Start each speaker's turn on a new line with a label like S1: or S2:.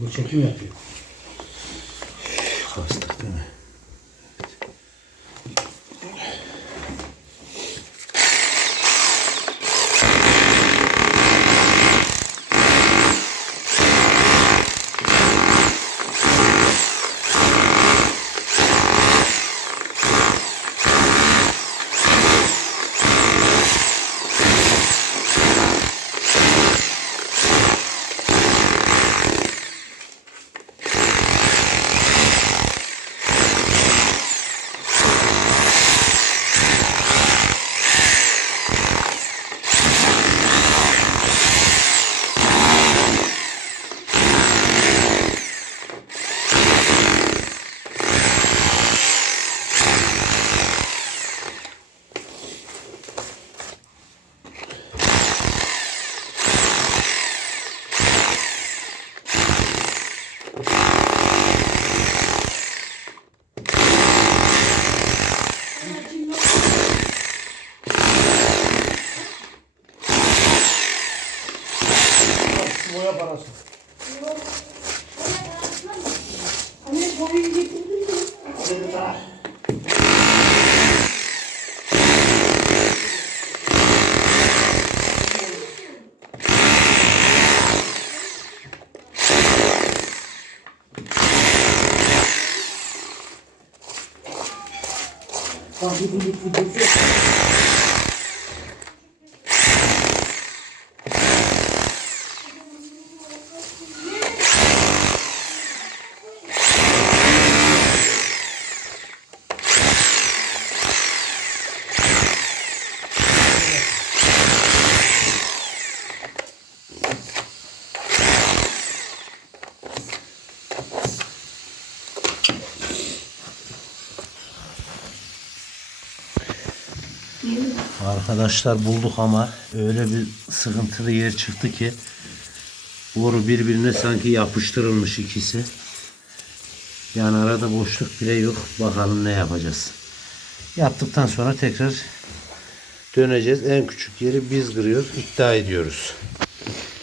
S1: Bu çekim yapıyor.
S2: Kastık değil mi?
S1: Boya parası.
S3: Anne boyayı getirdin mi?
S1: Dedi daha. Bak bu bu bu bu
S2: Arkadaşlar bulduk ama öyle bir sıkıntılı yer çıktı ki boru birbirine sanki yapıştırılmış ikisi. Yani arada boşluk bile yok. Bakalım ne yapacağız. Yaptıktan sonra tekrar döneceğiz. En küçük yeri biz kırıyoruz. iddia ediyoruz.